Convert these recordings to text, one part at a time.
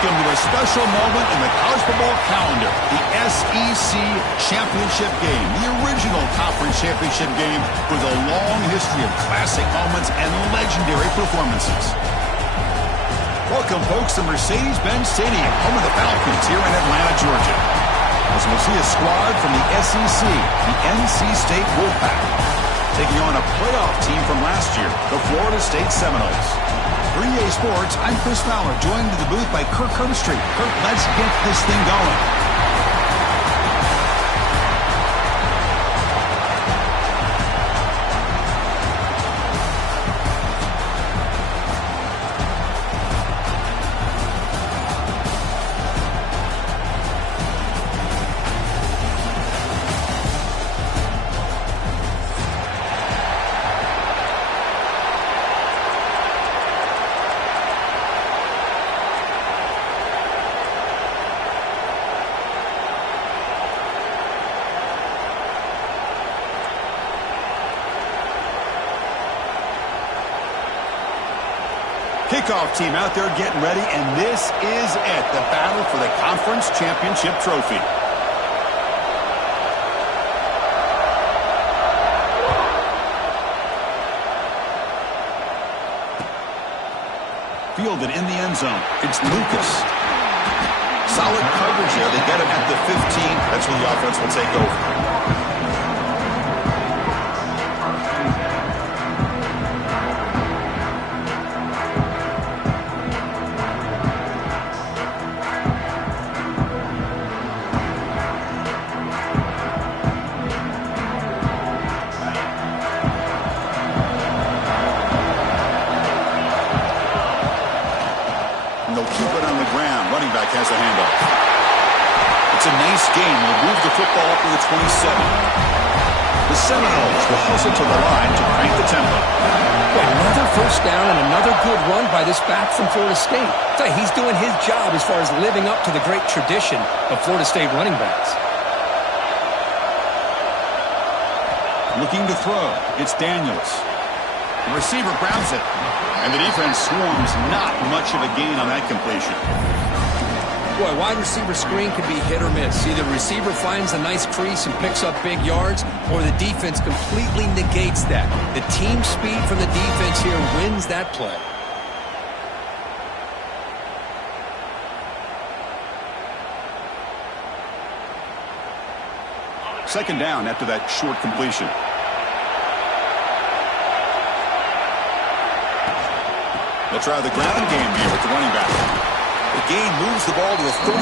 Welcome to a special moment in the college football calendar, the SEC Championship game, the original conference championship game with a long history of classic moments and legendary performances. Welcome, folks, to Mercedes-Benz Stadium, home of the Falcons here in Atlanta, Georgia. As we'll see a squad from the SEC, the NC State Wolfpack, taking on a playoff team from last year, the Florida State Seminoles. For EA Sports, I'm Chris Fowler, joined in the booth by Kirk Herbstreit. Kirk, let's get this thing going. Kickoff team out there getting ready, and this is it, the battle for the conference championship trophy. Fielded in the end zone. It's Lucas. Solid coverage there. They get him at the 15. That's where the offense will take over. Has a handoff. It's a nice game. We'll move the football up to the 27. The Seminoles will hustle to the line to crank the tempo. Another first down and another good run by this back from Florida State. He's doing his job as far as living up to the great tradition of Florida State running backs. Looking to throw. It's Daniels. The receiver grabs it. And the defense swarms. Not much of a gain on that completion. Boy, wide receiver screen can be hit or miss. Either the receiver finds a nice crease and picks up big yards, or the defense completely negates that. The team speed from the defense here wins that play. Second down after that short completion. They'll try the ground game here with the running back. The gain moves the ball to the 34.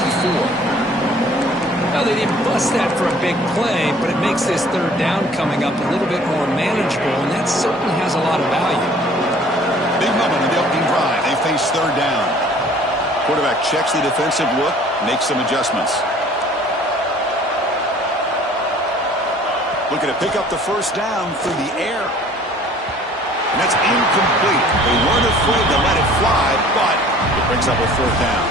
Now, they didn't bust that for a big play, but it makes this third down coming up a little bit more manageable, and that certainly has a lot of value. Big moment in the opening drive. They face third down. Quarterback checks the defensive look, makes some adjustments. Looking to pick up the first down through the air. And that's incomplete. They weren't afraid to let it fly, but it brings up a fourth down.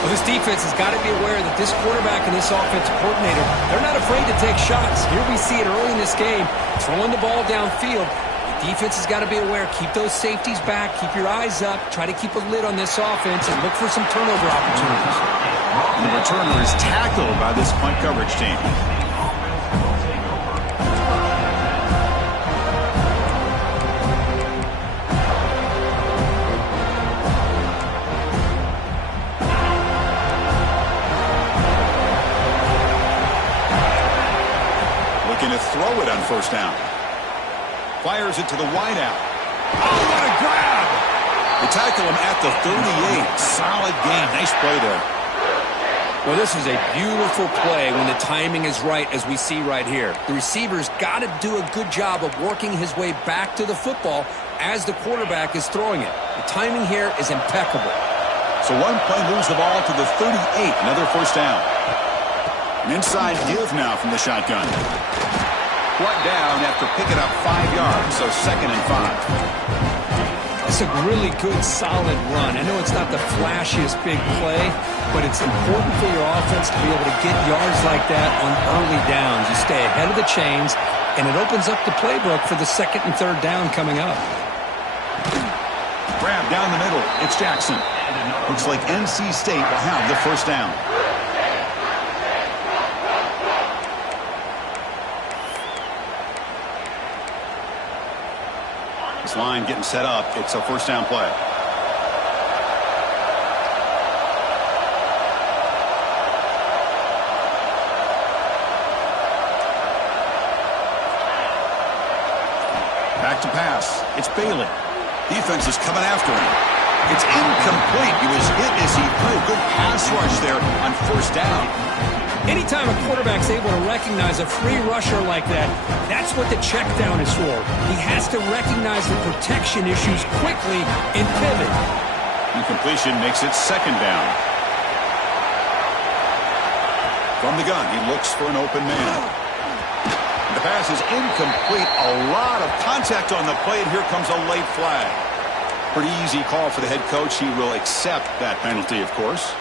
Well, this defense has got to be aware that this quarterback and this offensive coordinator, they're not afraid to take shots. Here we see it early in this game, throwing the ball downfield. The defense has got to be aware. Keep those safeties back. Keep your eyes up. Try to keep a lid on this offense and look for some turnover opportunities. The returner is tackled by this punt coverage team. Throw it on first down. Fires it to the wideout. Oh, what a grab! They tackle him at the 38. Solid game. Nice play there. Well, this is a beautiful play when the timing is right, as we see right here. The receiver's got to do a good job of working his way back to the football as the quarterback is throwing it. The timing here is impeccable. So one play moves the ball to the 38. Another first down. An inside give now from the shotgun. Brought down after picking up 5 yards, so 2nd and 5. It's a really good, solid run. I know it's not the flashiest big play, but it's important for your offense to be able to get yards like that on early downs. You stay ahead of the chains, and it opens up the playbook for the 2nd and 3rd down coming up. Grab down the middle. It's Jackson. Looks like NC State will have the first down. This line getting set up. It's a first down play. Back to pass. It's Bailey. Defense is coming after him. It's incomplete. He was hit as he threw. Good pass rush there on first down. Anytime a quarterback's able to recognize a free rusher like that, that's what the check down is for. He has to recognize the protection issues quickly and pivot. Incompletion makes it second down. From the gun, he looks for an open man. The pass is incomplete. A lot of contact on the play, and here comes a late flag. Pretty easy call for the head coach. He will accept that penalty, of course.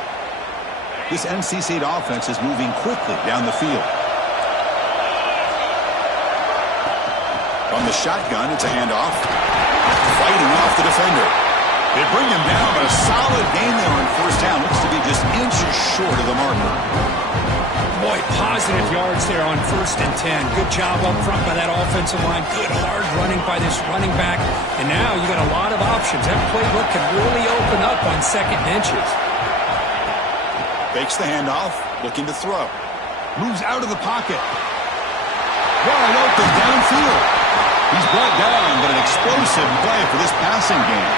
This NC State offense is moving quickly down the field. From the shotgun, it's a handoff. Fighting off the defender. They bring him down, but a solid gain there on first down. Looks to be just inches short of the marker. Boy, positive yards there on 1st and 10. Good job up front by that offensive line. Good hard running by this running back. And now you got a lot of options. That playbook can really open up on second and inches. Fakes the handoff, looking to throw. Moves out of the pocket. Wide open downfield. He's brought down, but an explosive play for this passing game.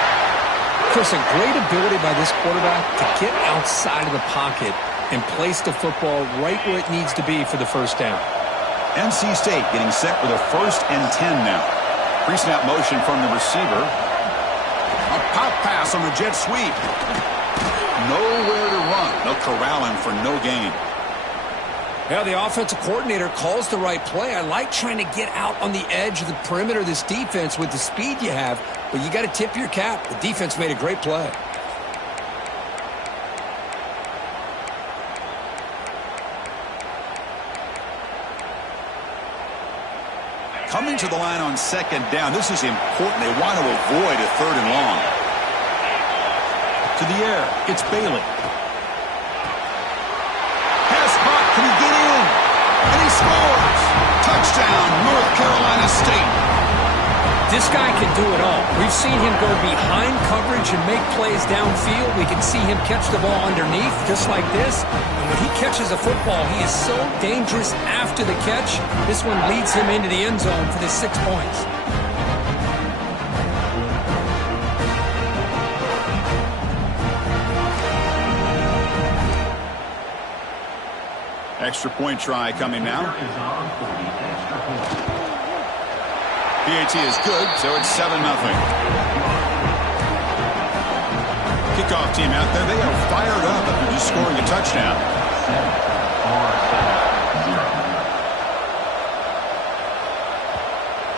Chris, a great ability by this quarterback to get outside of the pocket and place the football right where it needs to be for the first down. NC State getting set with a 1st and 10 now. Pre-snap motion from the receiver. A pop pass on the jet sweep. Nowhere to run. They'll corral him for no gain. Yeah, the offensive coordinator calls the right play. I like trying to get out on the edge of the perimeter of this defense with the speed you have, but you got to tip your cap. The defense made a great play. Coming to the line on second down. This is important. They want to avoid a 3rd and long. To the air. It's Bailey. Pass caught. Can he get in? And he scores. Touchdown, North Carolina State. This guy can do it all. We've seen him go behind coverage and make plays downfield. We can see him catch the ball underneath just like this. And when he catches a football, he is so dangerous after the catch. This one leads him into the end zone for the 6 points. Extra point try coming now. PAT is good, so it's 7-0. Kickoff team out there, they are fired up after just scoring a touchdown.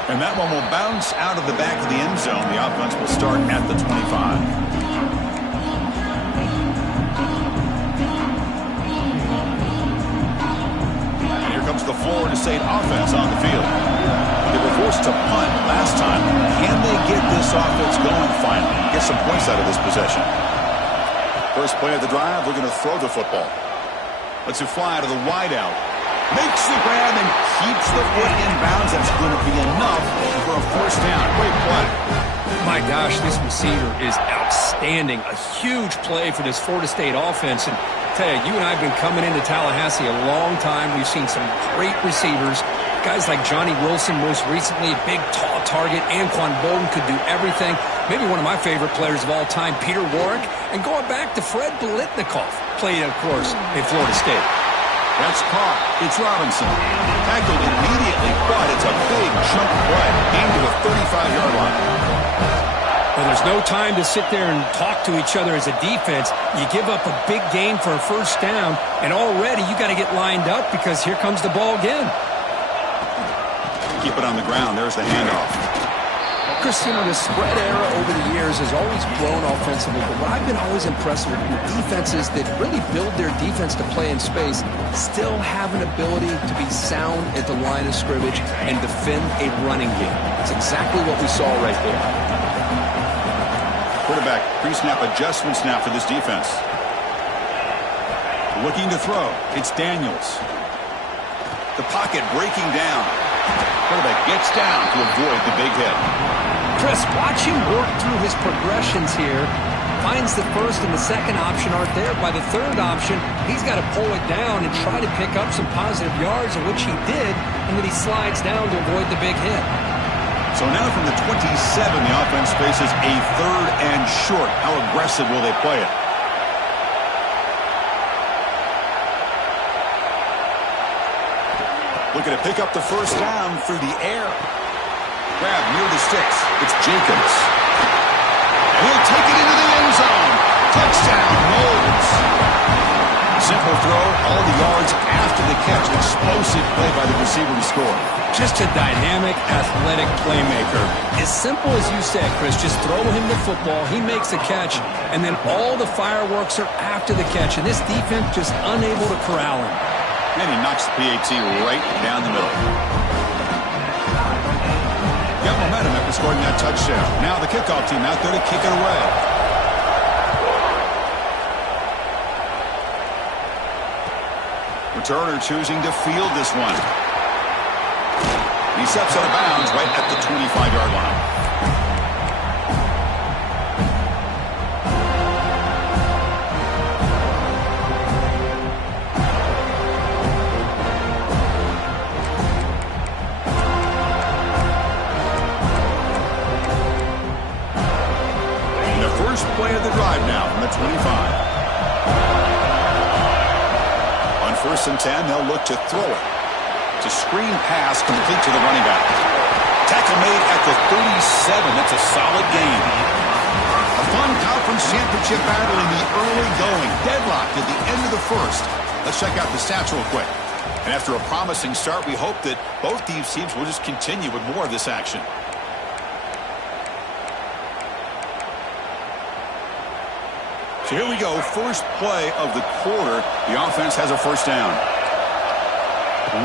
And that one will bounce out of the back of the end zone. The offense will start at the 25. Comes the Florida State offense on the field. They were forced to punt last time. Can they get this offense going finally? Get some points out of this possession. First play of the drive, we're going to throw the football. Let's it fly to the wideout. Makes the grab and keeps the foot in bounds. That's going to be enough for a first down. Great play. My gosh, this receiver is outstanding. A huge play for this Florida State offense. And I tell you, you and I have been coming into Tallahassee a long time. We've seen some great receivers. Guys like Johnny Wilson, most recently, a big, tall target. Anquan Bolden could do everything. Maybe one of my favorite players of all time, Peter Warrick. And going back to Fred Biletnikoff, played, of course, in Florida State. That's caught. It's Robinson. Tackled immediately, but it's a big chunk play. Aimed to the 35-yard line. Well, there's no time to sit there and talk to each other as a defense. You give up a big gain for a first down, and already you got to get lined up because here comes the ball again. Keep it on the ground. There's the handoff. Chris, you know, the spread era over the years has always grown offensively, but what I've been always impressed with defenses that really build their defense to play in space still have an ability to be sound at the line of scrimmage and defend a running game. That's exactly what we saw right there. Quarterback pre-snap adjustments now for this defense. Looking to throw. It's Daniels. The pocket breaking down. Quarterback gets down to avoid the big hit. Chris, watch him work through his progressions here. Finds the first and the second option aren't there. By the third option, he's got to pull it down and try to pick up some positive yards, of which he did, and then he slides down to avoid the big hit. So now from the 27, the offense faces a 3rd and short. How aggressive will they play it? Looking to pick up the first down through the air. Grab near the sticks. It's Jenkins. And he'll take it into the end zone. Touchdown, Knowles. Simple throw, all the yards after the catch. Explosive play by the receiver to score. Just a dynamic, athletic playmaker. As simple as you said, Chris, just throw him the football, he makes a catch, and then all the fireworks are after the catch. And this defense just unable to corral him. And he knocks the PAT right down the middle. Got momentum after scoring that touchdown. Now the kickoff team out there to kick it away. Returner choosing to field this one. He steps out of bounds right at the 25-yard line. First play of the drive now from the 25. On 1st and 10, they'll look to throw it. It's a screen pass complete to the running back. Tackle made at the 37. That's a solid gain. A fun conference championship battle in the early going. Deadlocked at the end of the first. Let's check out the stats real quick. And after a promising start, we hope that both these teams will just continue with more of this action. So here we go, first play of the quarter. The offense has a first down.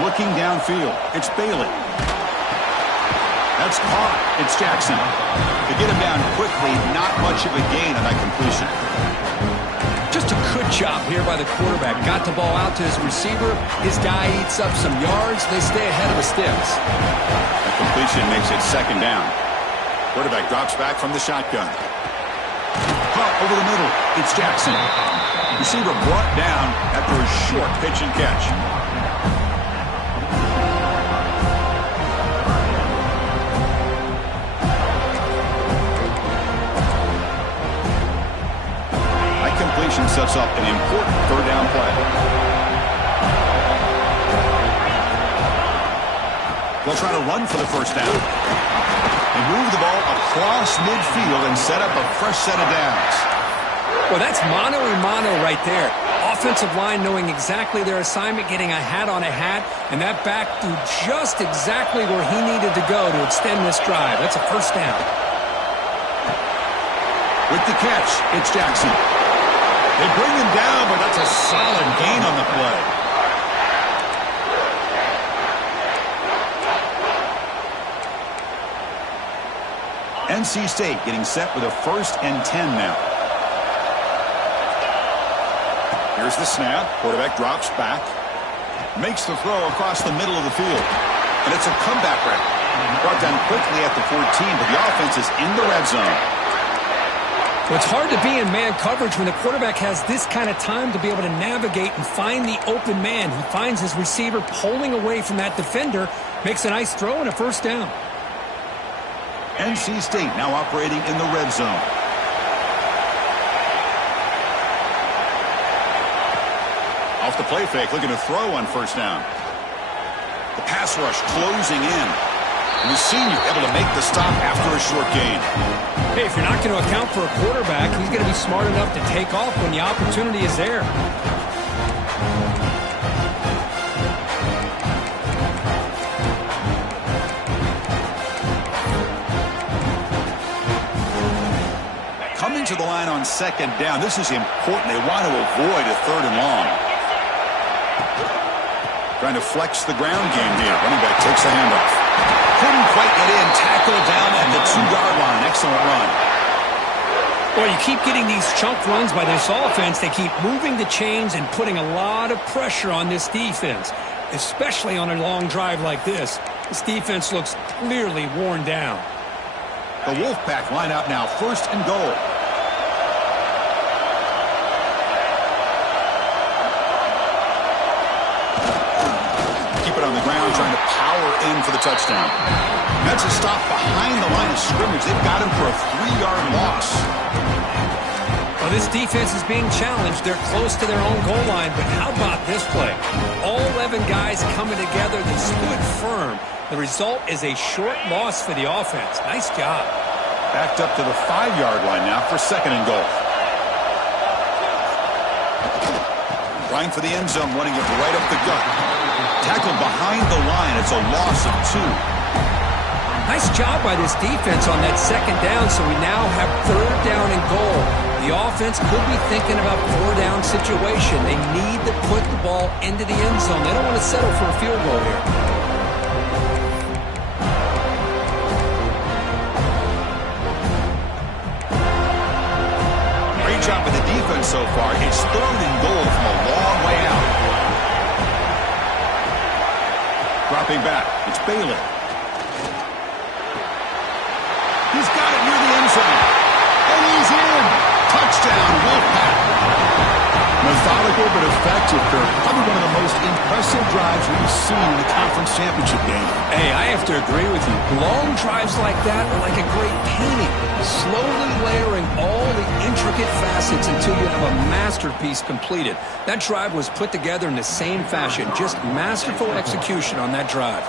Looking downfield, it's Bailey. That's caught. It's Jackson. To get him down quickly, not much of a gain on that completion. Just a good job here by the quarterback. Got the ball out to his receiver. His guy eats up some yards. They stay ahead of the sticks. The completion makes it second down. Quarterback drops back from the shotgun. Caught over the middle. It's Jackson. Receiver brought down after a short pitch and catch. That completion sets up an important third down play. They'll try to run for the first down. They move the ball across midfield and set up a fresh set of downs. Well, that's mano-a-mano right there. Offensive line knowing exactly their assignment, getting a hat on a hat, and that back threw just exactly where he needed to go to extend this drive. That's a first down. With the catch, it's Jackson. They bring him down, but that's a solid gain on the play. NC State getting set with a 1st and 10 now. Here's the snap. Quarterback drops back. Makes the throw across the middle of the field. And it's a comeback route. Brought down quickly at the 14, but the offense is in the red zone. Well, it's hard to be in man coverage when the quarterback has this kind of time to be able to navigate and find the open man. He finds his receiver pulling away from that defender, makes a nice throw and a first down. NC State now operating in the red zone. Off the play fake, looking to throw on first down. The pass rush closing in. And the senior able to make the stop after a short gain. Hey, if you're not going to account for a quarterback, he's going to be smart enough to take off when the opportunity is there. Coming to the line on second down. This is important. They want to avoid a 3rd and long. Trying to flex the ground game here. Running back takes the handoff. Couldn't quite get in. Tackled down at the 2-yard line. Excellent run. Well, you keep getting these chunk runs by this offense. They keep moving the chains and putting a lot of pressure on this defense, especially on a long drive like this. This defense looks clearly worn down. The Wolfpack line up now, 1st and goal. Keep it on the ground, trying to power in for the touchdown. That's a stop behind the line of scrimmage. They've got him for a 3-yard loss. Well, this defense is being challenged. They're close to their own goal line, but how about this play? All 11 guys coming together. They stood firm. The result is a short loss for the offense. Nice job. Backed up to the 5-yard line now for 2nd and goal. Trying for the end zone, running it right up the gut. Tackled behind the line. It's a loss of 2. Nice job by this defense on that 2nd down, so we now have 3rd down and goal. The offense could be thinking about 4-down situation. They need to put the ball into the end zone. They don't want to settle for a field goal here. Great job by the defense so far. It's 3rd and goal from a long way out. Dropping back, it's Bailey. He's got it near the end zone. And he's in. Touchdown, Wolfpack. Methodical but effective. Probably one of the most impressive drives we've seen in the conference championship game. Hey, I have to agree with you. Long drives like that are like a great painting. Slowly layering all the intricate facets until you have a masterpiece completed. That drive was put together in the same fashion. Just masterful execution on that drive.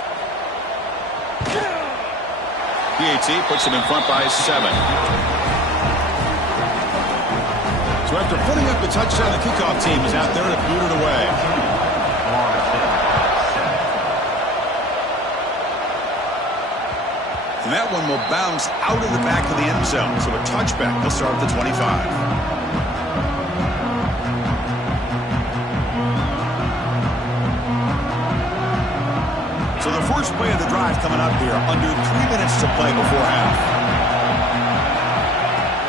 PAT puts him in front by 7. So after putting up the touchdown, the kickoff team is out there to boot it away. And that one will bounce out of the back of the end zone. So a touchback. They'll start at the 25. So the first play of the drive coming up here, under 3 minutes to play before half.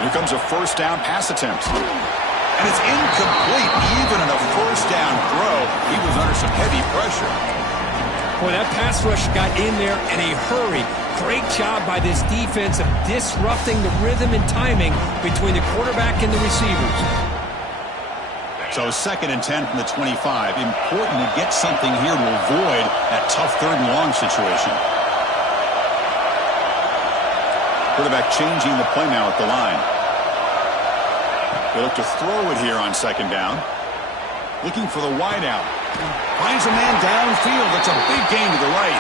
Here comes a 1st down pass attempt. And it's incomplete. Even on a 1st down throw, he was under some heavy pressure. Boy, that pass rush got in there in a hurry. Great job by this defense of disrupting the rhythm and timing between the quarterback and the receivers. So 2nd and 10 from the 25. Important to get something here to avoid that tough 3rd and long situation. Quarterback changing the play now at the line. They look to throw it here on 2nd down. Looking for the wide out. Finds a man downfield. That's a big gain to the right.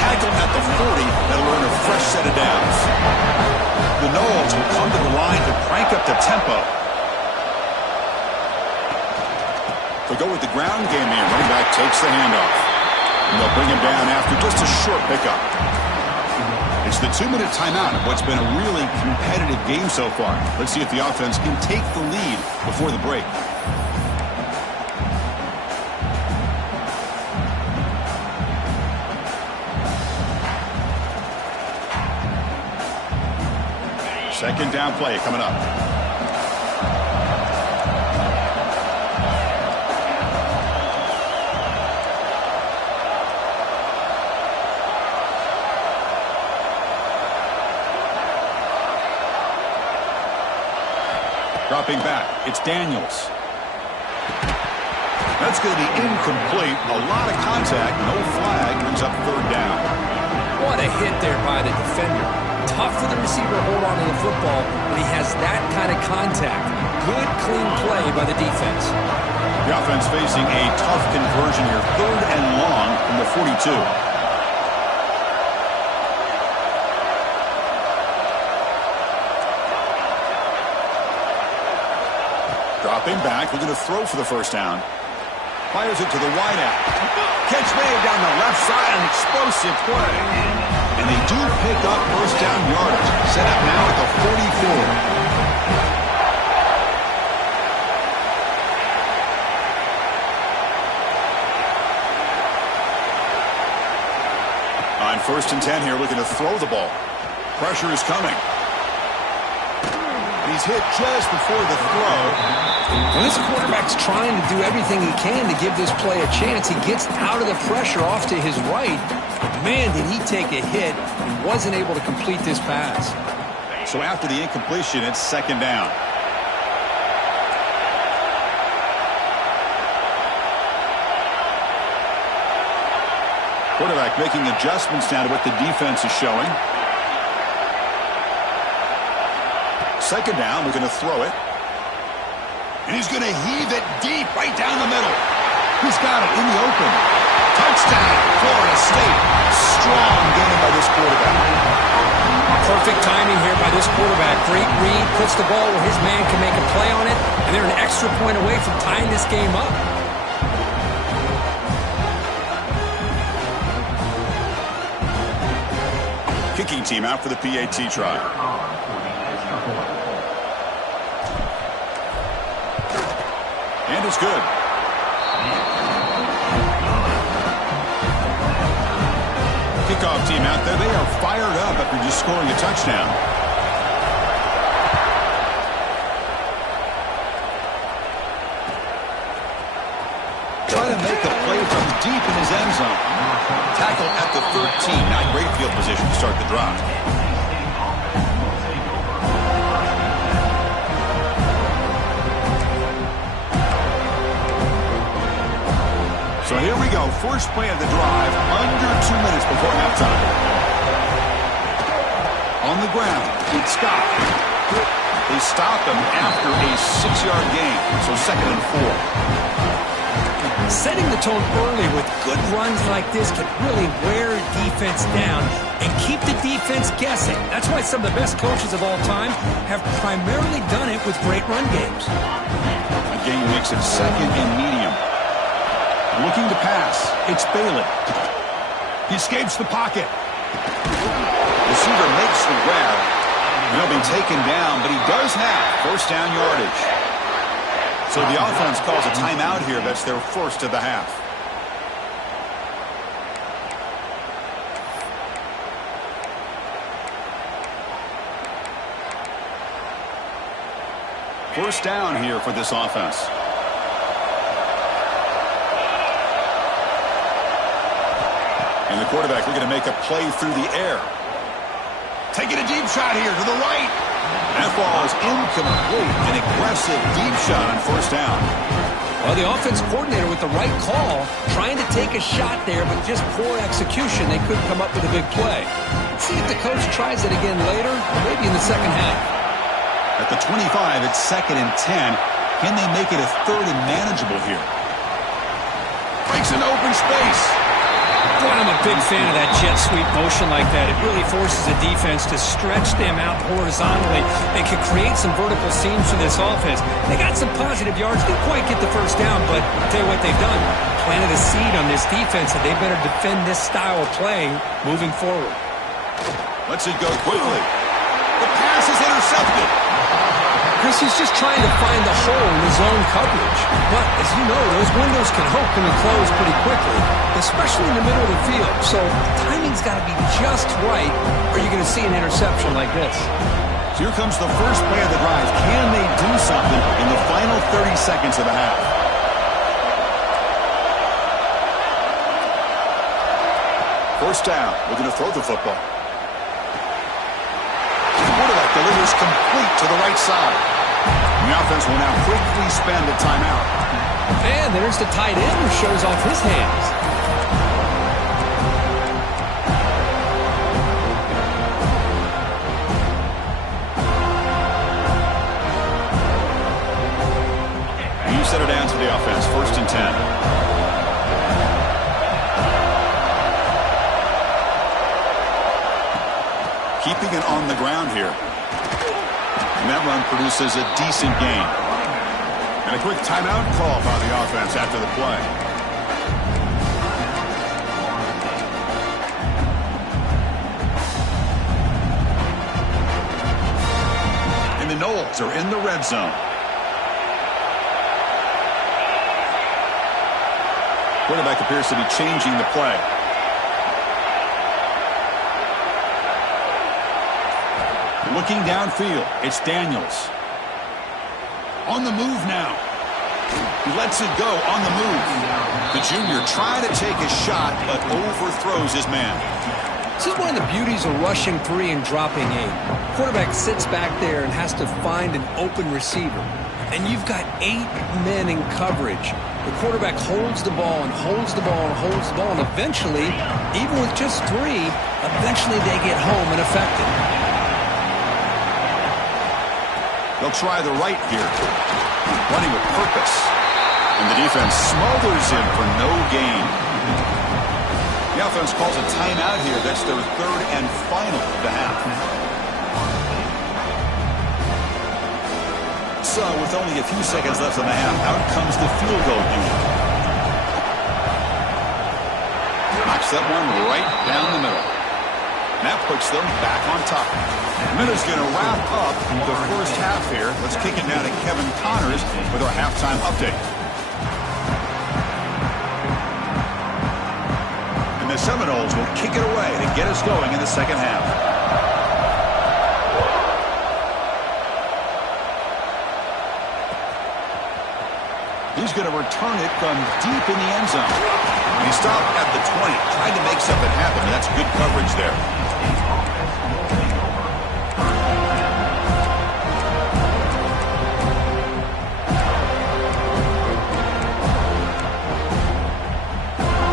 Tackled at the 40. That'll earn a fresh set of downs. The Knowles will come to the line to crank up the tempo. They go with the ground game here. Running back takes the handoff. And they'll bring him down after just a short pickup. It's the 2-minute timeout of what's been a really competitive game so far. Let's see if the offense can take the lead before the break. Second down play coming up. Dropping back, it's Daniels. That's going to be incomplete. A lot of contact, no flag, brings up 3rd down. What a hit there by the defender. Tough for the receiver to hold on to the football, but he has that kind of contact. Good, clean play by the defense. The offense facing a tough conversion here. 3rd and long from the 42. Dropping back, looking to throw for the 1st down. Fires it to the wide out. Catch made down the left side, an explosive play. And they do pick up 1st down yardage. Set up now at the 44. On 1st and 10 here, looking to throw the ball. Pressure is coming. He's hit just before the throw. Well, this quarterback's trying to do everything he can to give this play a chance. He gets out of the pressure off to his right. Man, did he take a hit and wasn't able to complete this pass. So after the incompletion, it's second down. Quarterback making adjustments now to what the defense is showing. Second down, we're going to throw it. And he's going to heave it deep right down the middle. He's got it in the open. Touchdown, Florida State. Strong game by this quarterback. Perfect timing here by this quarterback. Great read, puts the ball where his man can make a play on it, and they're an extra point away from tying this game up. Kicking team out for the PAT try. And it's good. Kickoff team out there. They are fired up after just scoring a touchdown. Trying to make a play from deep in his end zone. Tackle at the 13. Not great field position to start the drive. So here we go. First play of the drive. Under 2 minutes before halftime. On the ground, it's Scott. They stop him after a 6-yard gain. So second and 4. Setting the tone early with good runs like this can really wear defense down and keep the defense guessing. That's why some of the best coaches of all time have primarily done it with great run games. Again, makes it second and medium. Looking to pass. It's Bailey. He escapes the pocket. Receiver makes the grab. He'll be taken down, but he does have first down yardage. So the offense calls a timeout here. That's their first of the half. First down here for this offense. And the quarterback looking to make a play through the air. Taking a deep shot here to the right. That ball is incomplete. An aggressive deep shot on first down. Well, the offense coordinator with the right call, trying to take a shot there, but just poor execution. They couldn't come up with a big play. Let's see if the coach tries it again later, maybe in the second half. At the 25, it's second and 10. Can they make it a third and manageable here? Breaks an open space. Boy, I'm a big fan of that jet sweep motion like that. It really forces the defense to stretch them out horizontally and can create some vertical seams for this offense. They got some positive yards. Didn't quite get the first down, but I'll tell you what they've done. Planted a seed on this defense, and they better defend this style of play moving forward. Lets it go quickly. The pass is intercepted. Chris, he's just trying to find the hole in his zone coverage. But, as you know, those windows can open and close pretty quickly, especially in the middle of the field. So, timing's got to be just right, or you're going to see an interception like this. So here comes the first play of the drive. Can they do something in the final 30 seconds of the half? First down. We're going to throw the football. Quarterback delivers complete to the right side. The offense will now quickly spend a timeout. And there's the tight end who shows off his hands. You set it down to the offense. First and 10. Keeping it on the ground here. And that run produces a decent gain. And a quick timeout call by the offense after the play. And the Noles are in the red zone. Quarterback appears to be changing the play. Looking downfield, it's Daniels. On the move now. He lets it go on the move. The junior trying to take a shot, but overthrows his man. This is one of the beauties of rushing 3 and dropping 8. Quarterback sits back there and has to find an open receiver. And you've got 8 men in coverage. The quarterback holds the ball and holds the ball and holds the ball. And eventually, even with just 3, eventually they get home and effective. They'll try the right here. Running with purpose. And the defense smothers him for no gain. The offense calls a timeout here. That's their 3rd and final of the half. So, with only a few seconds left in the half, out comes the field goal unit. Knocks that one right down the middle. That puts them back on top. Minutes going to wrap up the first half here. Let's kick it now to Kevin Connors with our halftime update. And the Seminoles will kick it away to get us going in the second half. He's going to return it from deep in the end zone. He stopped at the 20, tried to make something happen, and that's good coverage there.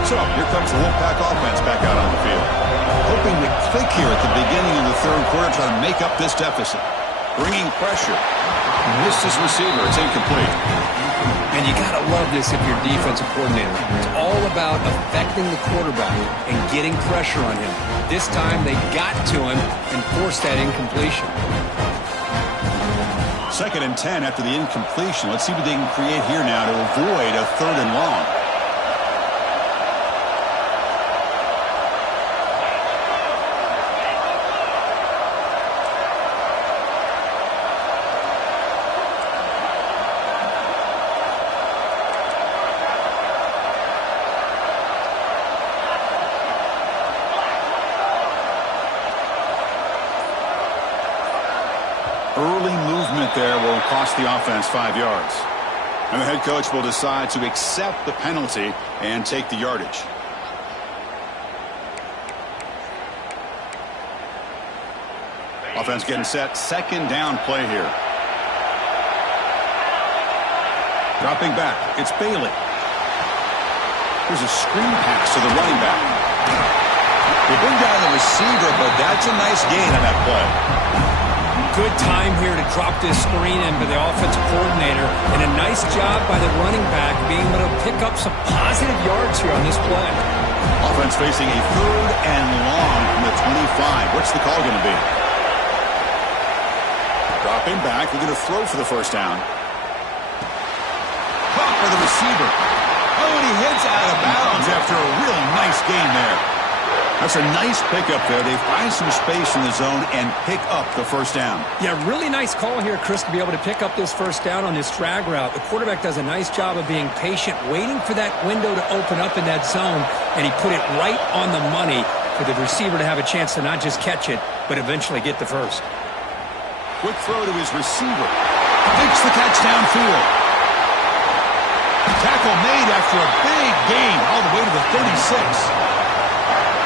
So, here comes the Wolfpack offense back out on the field. Hoping to click here at the beginning of the third quarter, trying to make up this deficit. Bringing pressure. Missed his receiver. It's incomplete. And you got to love this if you're defensive coordinator. It's all about affecting the quarterback and getting pressure on him. This time they got to him and forced that incompletion. 2nd and 10 after the incompletion. Let's see what they can create here now to avoid a 3rd and long. Early movement there will cost the offense 5 yards. And the head coach will decide to accept the penalty and take the yardage. Offense getting set. 2nd down play here. Dropping back. It's Bailey. Here's a screen pass to the running back. They bring down the receiver, but that's a nice gain on that play. Good time here to drop this screen in by the offensive coordinator, and a nice job by the running back being able to pick up some positive yards here on this play. Offense facing a 3rd and long from the 25. What's the call going to be? Dropping back. They're going to throw for the first down. Caught by the receiver. Oh, and he heads out of bounds after a really nice gain there. That's a nice pickup there. They find some space in the zone and pick up the first down. Yeah, really nice call here, Chris, to be able to pick up this first down on this drag route. The quarterback does a nice job of being patient, waiting for that window to open up in that zone, and he put it right on the money for the receiver to have a chance to not just catch it, but eventually get the first. Quick throw to his receiver. Makes the catch downfield. Tackle made after a big gain all the way to the 36.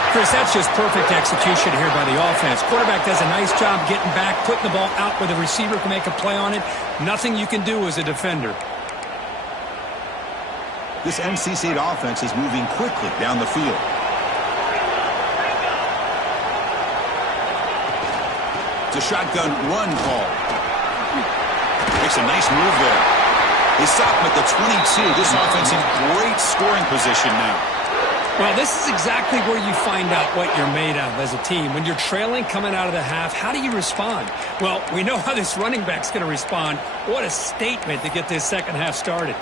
Chris, that's just perfect execution here by the offense. Quarterback does a nice job getting back, putting the ball out where the receiver can make a play on it. Nothing you can do as a defender. This NC State offense is moving quickly down the field. It's a shotgun run call. Makes a nice move there. They stop him at the 22. This offense in great scoring position now. Well, this is exactly where you find out what you're made of as a team. When you're trailing coming out of the half, how do you respond? Well, we know how this running back's going to respond. What a statement to get this second half started.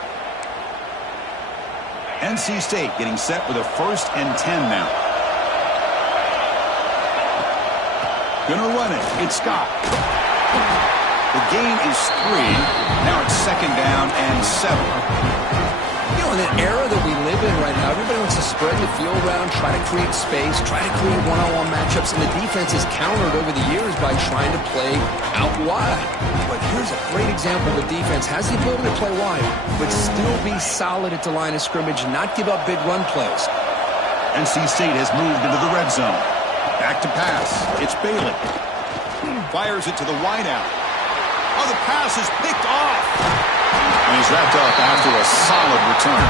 NC State getting set with a 1st and 10 now. Gonna run it. It's Scott. The gain is 3. Now it's 2nd down and 7. You in an era that we live in right now, everybody wants to spread the field around, try to create space, try to create one-on-one matchups, and the defense has countered over the years by trying to play out wide. But here's a great example of a defense has the ability to play wide, but still be solid at the line of scrimmage and not give up big run plays. NC State has moved into the red zone. Back to pass. It's Bailey. Fires it to the wideout. Oh, the pass is picked off. And he's wrapped up after a solid return.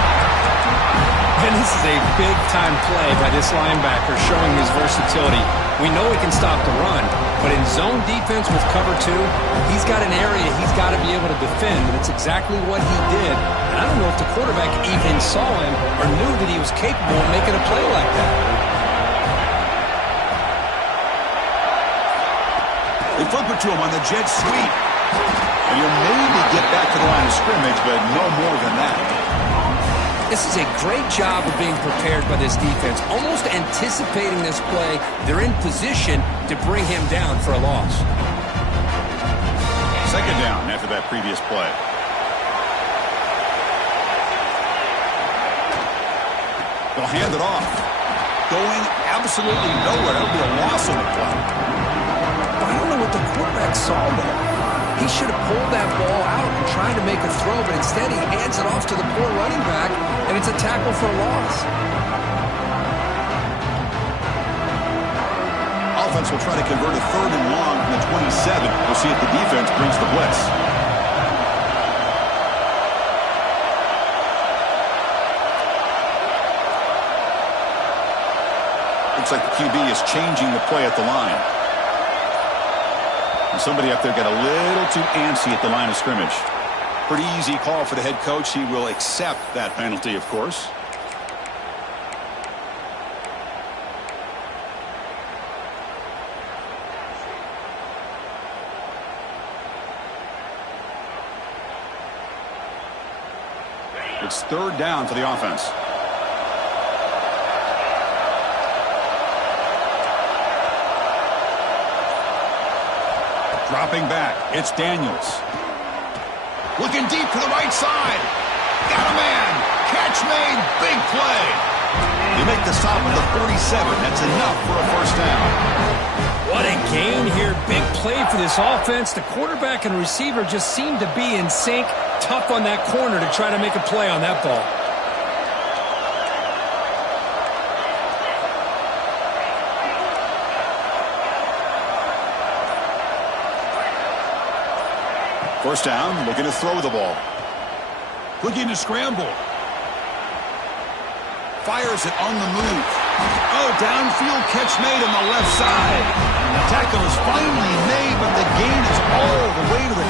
And this is a big-time play by this linebacker showing his versatility. We know he can stop the run, but in zone defense with cover 2, he's got an area he's got to be able to defend, and it's exactly what he did. And I don't know if the quarterback even saw him or knew that he was capable of making a play like that. They flip it to him on the jet sweep. And you'll maybe get back to the line of scrimmage, but no more than that. This is a great job of being prepared by this defense. Almost anticipating this play, they're in position to bring him down for a loss. Second down after that previous play. They'll hand it off. Going absolutely nowhere. That'll be a loss on the play. I don't know what the quarterback saw there. He should have pulled that ball out and tried to make a throw, but instead he hands it off to the poor running back, and it's a tackle for a loss. Offense will try to convert a 3rd and long from the 27. We'll see if the defense brings the blitz. Looks like the QB is changing the play at the line. Somebody up there got a little too antsy at the line of scrimmage. Pretty easy call for the head coach. He will accept that penalty, of course. It's 3rd down for the offense. Dropping back, it's Daniels. Looking deep to the right side. Got a man. Catch made. Big play. They make the stop at the 47. That's enough for a 1st down. What a gain here. Big play for this offense. The quarterback and receiver just seem to be in sync. Tough on that corner to try to make a play on that ball. First down, looking to throw the ball. Looking to scramble. Fires it on the move. Oh, downfield catch made on the left side. The tackle is finally made, but the gain is all the way to the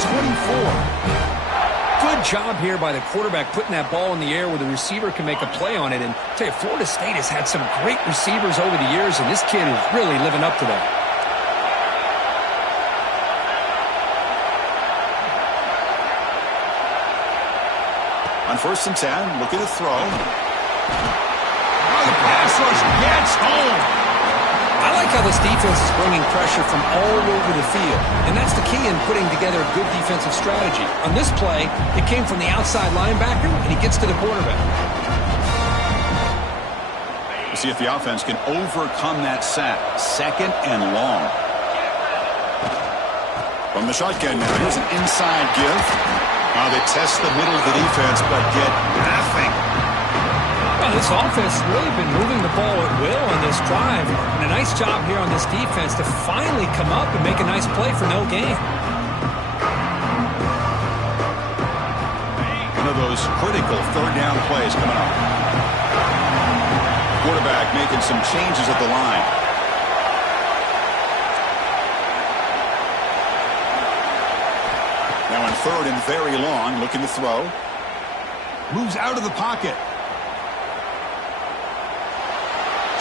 24. Good job here by the quarterback putting that ball in the air where the receiver can make a play on it. And I tell you, Florida State has had some great receivers over the years, and this kid is really living up to that. On 1st and 10, looking to throw. Oh, the pass rush gets home. I like how this defense is bringing pressure from all over the field, and that's the key in putting together a good defensive strategy. On this play, it came from the outside linebacker, and he gets to the quarterback. We'll see if the offense can overcome that sack. 2nd and long. From the shotgun now, here's an inside give. They test the middle of the defense, but get nothing. Well, this offense has really been moving the ball at will on this drive. And a nice job here on this defense to finally come up and make a nice play for no gain. One of those critical 3rd down plays coming up. Quarterback making some changes at the line. Now in 3rd and very long, looking to throw. Moves out of the pocket.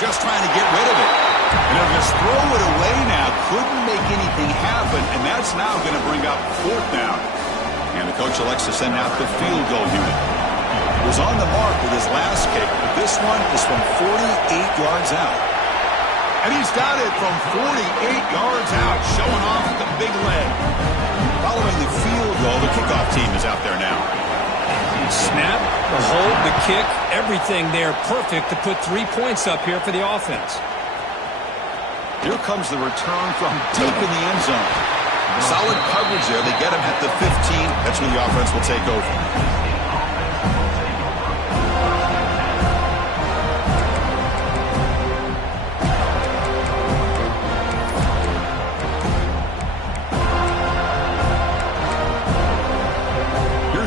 Just trying to get rid of it. And he'll just throw it away now. Couldn't make anything happen, and that's now going to bring up 4th down. And the coach elects to send out the field goal unit. Was on the mark with his last kick, but this one is from 48 yards out. And he's got it from 48 yards out, showing off the big leg. Following the field goal, the kickoff team is out there now. Snap, the hold, the kick, everything there perfect to put 3 points up here for the offense. Here comes the return from deep in the end zone. Solid coverage there. They get him at the 15. That's where the offense will take over.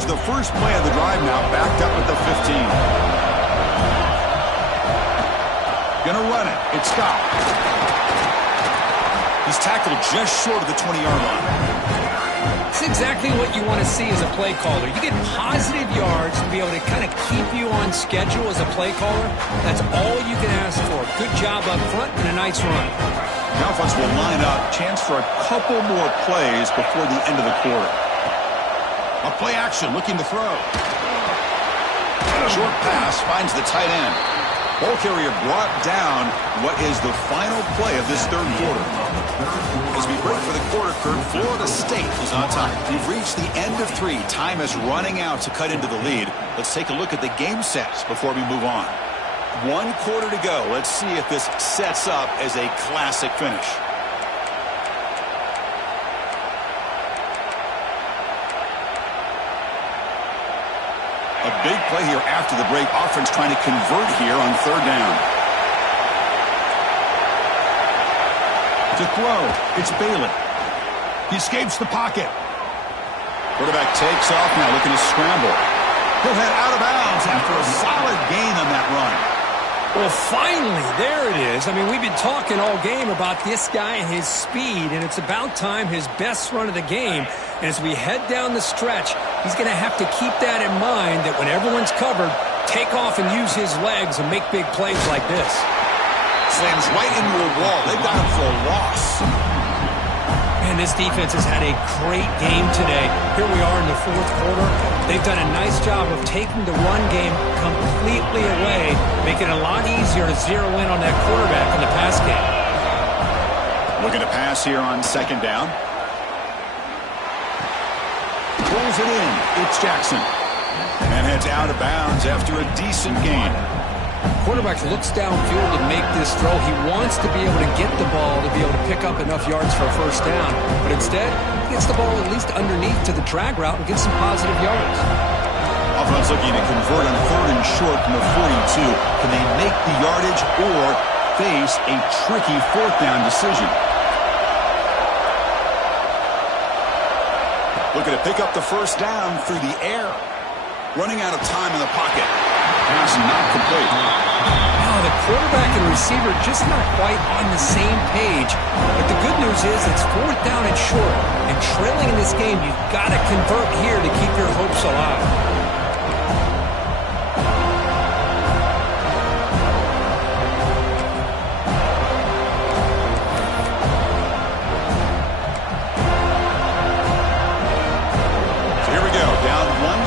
The first play of the drive now, backed up at the 15. Gonna run it. It's stopped. He's tackled just short of the 20-yard line. It's exactly what you want to see as a play caller. You get positive yards to be able to kind of keep you on schedule as a play caller. That's all you can ask for. Good job up front and a nice run. The offense will line up. Chance for a couple more plays before the end of the quarter. A play action, looking to throw. Short pass finds the tight end. Ball carrier brought down. What is the final play of this third quarter? As we break for the quarter, Kurt, Florida State is on top. We've reached the end of 3. Time is running out to cut into the lead. Let's take a look at the game sets before we move on. 1 quarter to go. Let's see if this sets up as a classic finish. A big play here after the break. Offense trying to convert here on 3rd down. To throw, it's Bailey. He escapes the pocket. Quarterback takes off now, looking to scramble. He'll head out of bounds after a solid gain on that run. Well, finally, there it is. I mean, we've been talking all game about this guy and his speed, and it's about time his best run of the game. And as we head down the stretch, he's going to have to keep that in mind, that when everyone's covered, take off and use his legs and make big plays like this. Slams right into a wall. They've got him for a loss. Man, this defense has had a great game today. Here we are in the 4th quarter. They've done a nice job of taking the run game completely away, making it a lot easier to zero in on that quarterback in the pass game. Looking to pass here on 2nd down. Pulls it in. It's Jackson. And heads out of bounds after a decent gain. Quarterback looks downfield to make this throw. He wants to be able to get the ball to be able to pick up enough yards for a 1st down. But instead, he gets the ball at least underneath to the drag route and gets some positive yards. Offense looking to convert on 3rd and short from the 42. Can they make the yardage or face a tricky 4th down decision? Looking to pick up the 1st down through the air. Running out of time in the pocket. Pass not complete. Now the quarterback and receiver just not quite on the same page. But the good news is it's 4th down and short. And trailing in this game, you've got to convert here to keep your hopes alive.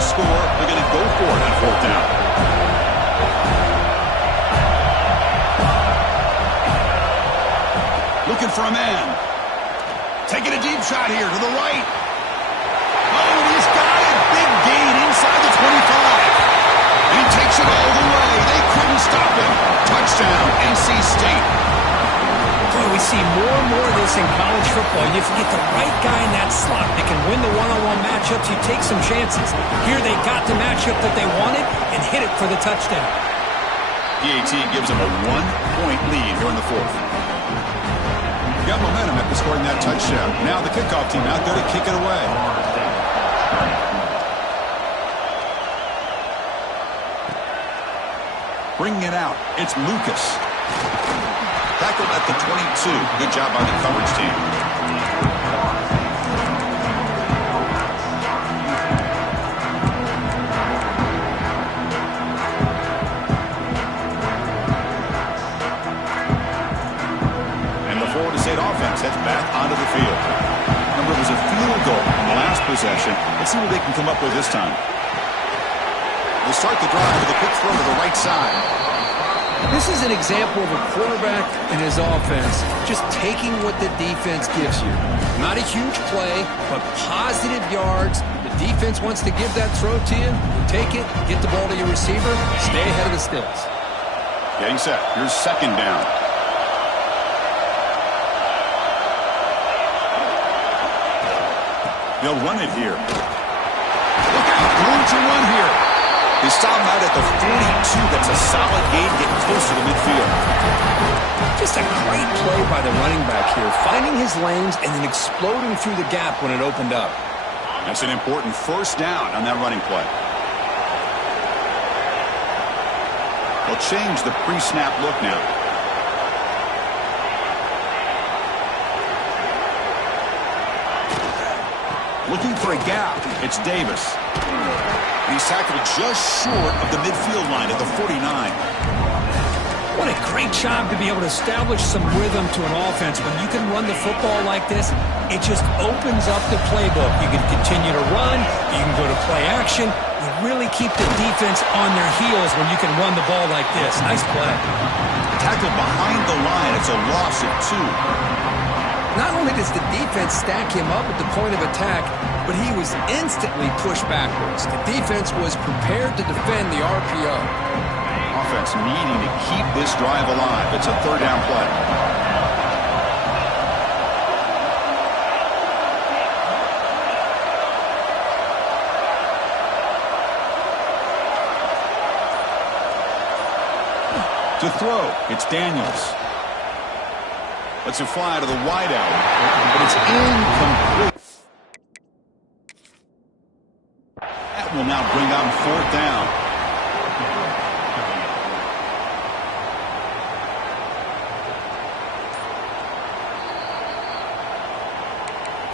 Score. They're going to go for it on 4th down. Looking for a man. Taking a deep shot here to the right. Oh, he's got it. Big gain inside the 25. And he takes it all the way. They couldn't stop him. Touchdown, NC State. Boy, we see more and more of this in college football. If you get the right guy in that slot that can win the one-on-one matchups, you take some chances. Here they got the matchup that they wanted and hit it for the touchdown. PAT gives them a 1-point lead here in the 4th. Got momentum after scoring that touchdown. Now the kickoff team out there to kick it away. Bringing it out. It's Lucas. Tackled at the 22. Good job by the coverage team. And the Florida State offense heads back onto the field. Remember, it was a field goal in the last possession. Let's see what they can come up with this time. They start the drive with a quick throw to the right side. This is an example of a quarterback and his offense just taking what the defense gives you. Not a huge play, but positive yards. The The defense wants to give that throw to you. You take it, get the ball to your receiver, stay ahead of the stills. Getting set. Here's second down. They'll run it here. Look out. Room to run here. They stop him out at the 42. That's a solid gain, getting closer to midfield. Just a great play by the running back here, finding his lanes and then exploding through the gap when it opened up. That's an important first down on that running play. They'll change the pre-snap look now. Looking for a gap. It's Davis. He's tackled just short of the midfield line at the 49. What a great job to be able to establish some rhythm to an offense. When you can run the football like this, it just opens up the playbook. You can continue to run. You can go to play action. You really keep the defense on their heels when you can run the ball like this. Nice play. Tackled behind the line. It's a loss of 2. Not only does the defense stack him up at the point of attack, but he was instantly pushed backwards. The defense was prepared to defend the RPO. Offense needing to keep this drive alive. It's a third down play. To throw, it's Daniels. Lets it fly to the wideout, but it's incomplete. That will now bring on fourth down.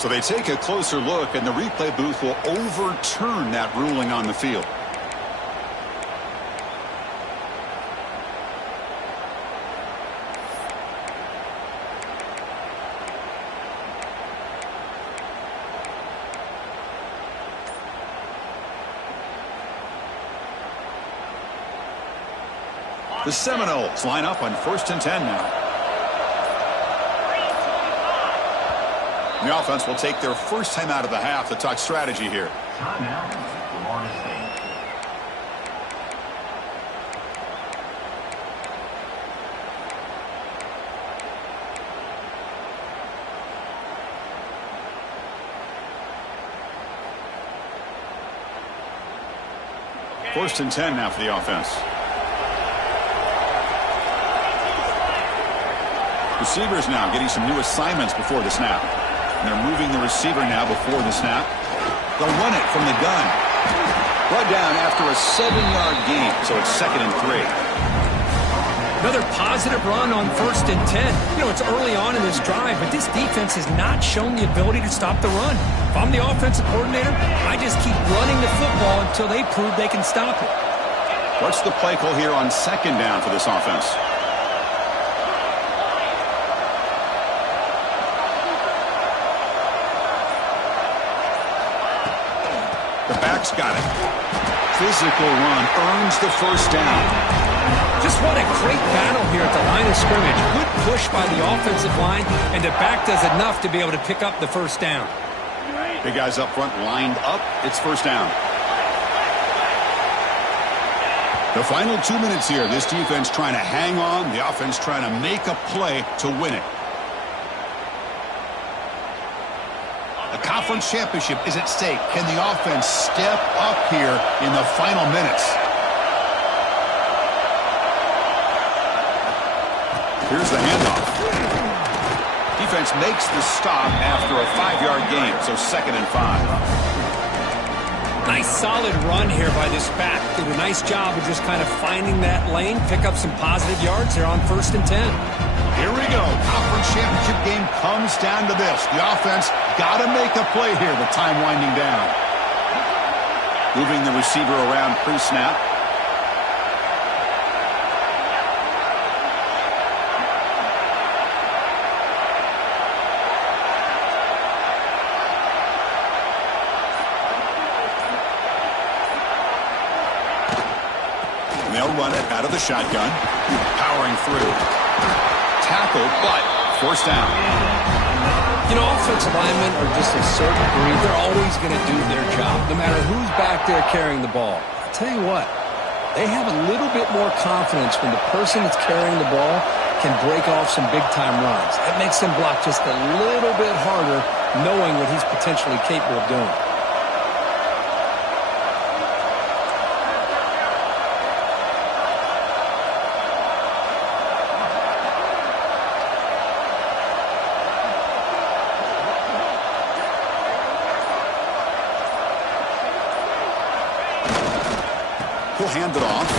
So they take a closer look, and the replay booth will overturn that ruling on the field. The Seminoles line up on 1st and 10 now. The offense will take their first time out of the half to talk strategy here. Timeout, Florida State. First and 10 now for the offense. Receivers now getting some new assignments before the snap. And they're moving the receiver now before the snap. They'll run it from the gun. Brought down after a 7-yard gain, so it's 2nd and 3. Another positive run on 1st and 10. You know, it's early on in this drive, but this defense has not shown the ability to stop the run. If I'm the offensive coordinator, I just keep running the football until they prove they can stop it. What's the play call here on 2nd down for this offense? The back's got it. Physical run earns the first down. Just what a great battle here at the line of scrimmage. Good push by the offensive line, and the back does enough to be able to pick up the first down. Big guys up front lined up. It's first down. The final 2 minutes here. This defense trying to hang on. The offense trying to make a play to win it. A conference championship is at stake. Can the offense step up here in the final minutes? Here's the handoff. Defense makes the stop after a 5-yard gain, so 2nd and 5. Nice solid run here by this back. Did a nice job of just kind of finding that lane, pick up some positive yards here on 1st and 10. Here we go. Conference championship game comes down to this. The offense got to make a play here with time winding down. Moving the receiver around pre-snap. And they'll run it out of the shotgun. Powering through. Tackle, but first down. You know, offensive linemen are just a certain breed. They're always going to do their job, no matter who's back there carrying the ball. I'll tell you what, they have a little bit more confidence when the person that's carrying the ball can break off some big-time runs. It makes them block just a little bit harder, knowing what he's potentially capable of doing. He'll hand it off.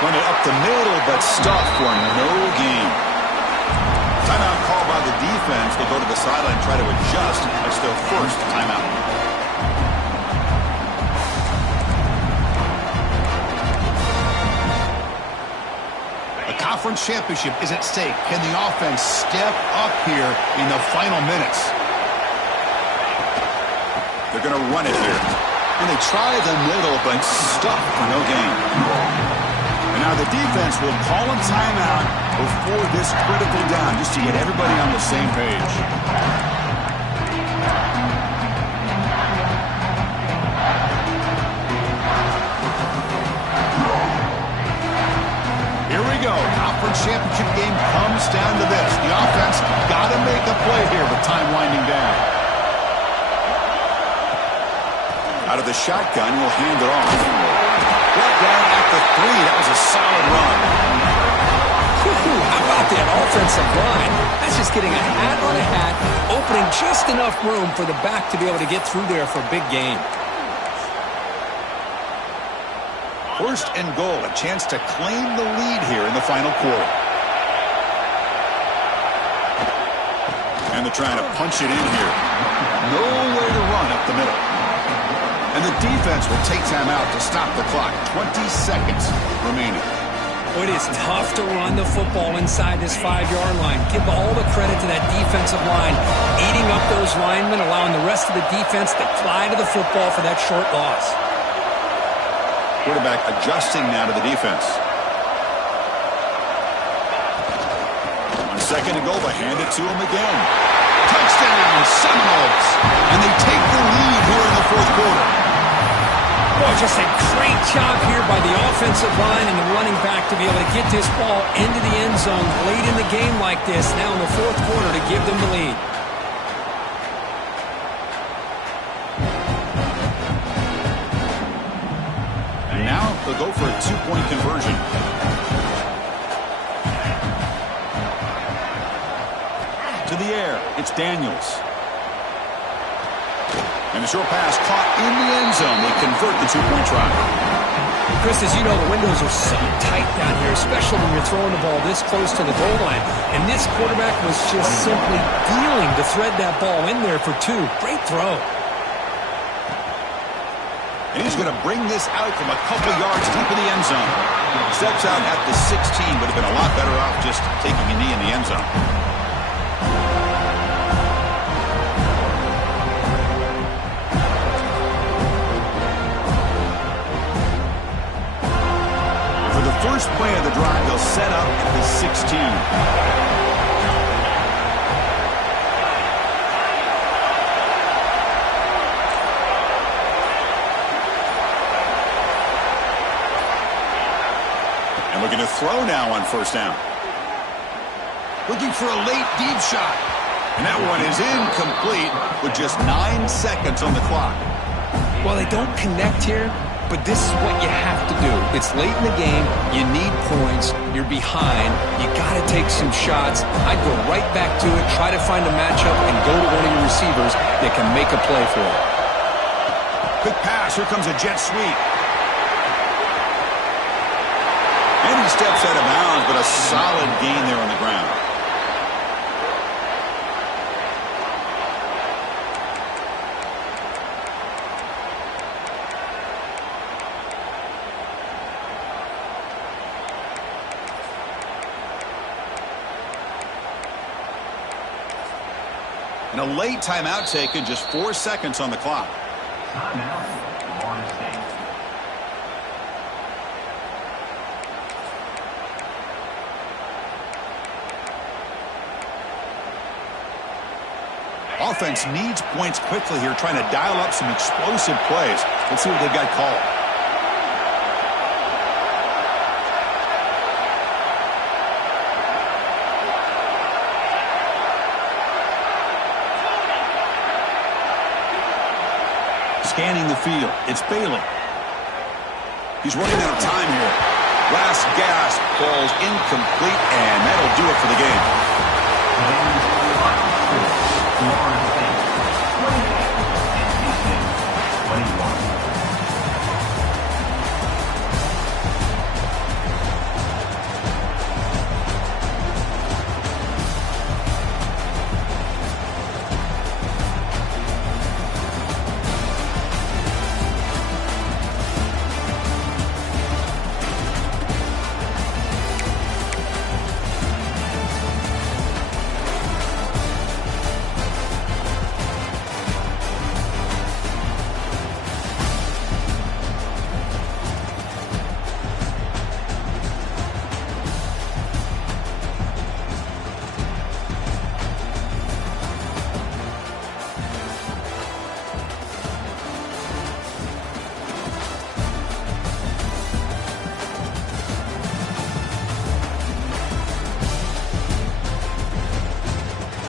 Run it up the middle, but stuffed for no gain. Timeout called by the defense. They'll go to the sideline and try to adjust. It's their first timeout. The conference championship is at stake. Can the offense step up here in the final minutes? They're going to run it here. And they try the middle, but stuck for no gain. And now the defense will call a timeout before this critical down, just to get everybody on the same page. Here we go. Conference championship game comes down to this. The offense got to make a play here with time winding down. Out of the shotgun, he'll hand it off. Brought down at the 3. That was a solid run. How about that offensive line? That's just getting a hat on a hat, opening just enough room for the back to be able to get through there for a big gain. First and goal, a chance to claim the lead here in the final quarter. And they're trying to punch it in here. Nowhere to run up the middle. And the defense will take time out to stop the clock. 20 seconds remaining. It is tough to run the football inside this 5-yard line. Give all the credit to that defensive line, eating up those linemen, allowing the rest of the defense to fly to the football for that short loss. Quarterback adjusting now to the defense. On second and goal, they hand it to him again. Touchdown, Seminoles! And they take the lead here in the fourth quarter. Boy, just a great job here by the offensive line and the running back to be able to get this ball into the end zone late in the game like this, now in the fourth quarter, to give them the lead. And now they'll go for a 2-point conversion. To the air, it's Daniels. And the short pass caught in the end zone. They convert the 2-point try. Chris, as you know, the windows are so tight down here, especially when you're throwing the ball this close to the goal line. And this quarterback was just simply dealing to thread that ball in there for 2. Great throw. And he's going to bring this out from a couple yards deep in the end zone. Steps out at the 16, would have been a lot better off just taking a knee in the end zone. First play of the drive, they'll set up at the 16. And looking to throw now on first down. Looking for a late deep shot. And that one is incomplete with just 9 seconds on the clock. Well, they don't connect here, but this is what you have to do. It's late in the game. You need points. You're behind. You got to take some shots. I'd go right back to it, try to find a matchup, and go to one of your receivers that can make a play for it. Quick pass. Here comes a jet sweep. And he steps out of bounds, but a solid gain there on the ground. And a late timeout taken, just 4 seconds on the clock. Timeout, Florida State. Offense needs points quickly here, trying to dial up some explosive plays. Let's see what they've got called. Scanning the field. It's Bailey. He's running out of time here. Last gasp falls incomplete, and that'll do it for the game. Florida State 28, NC State 21.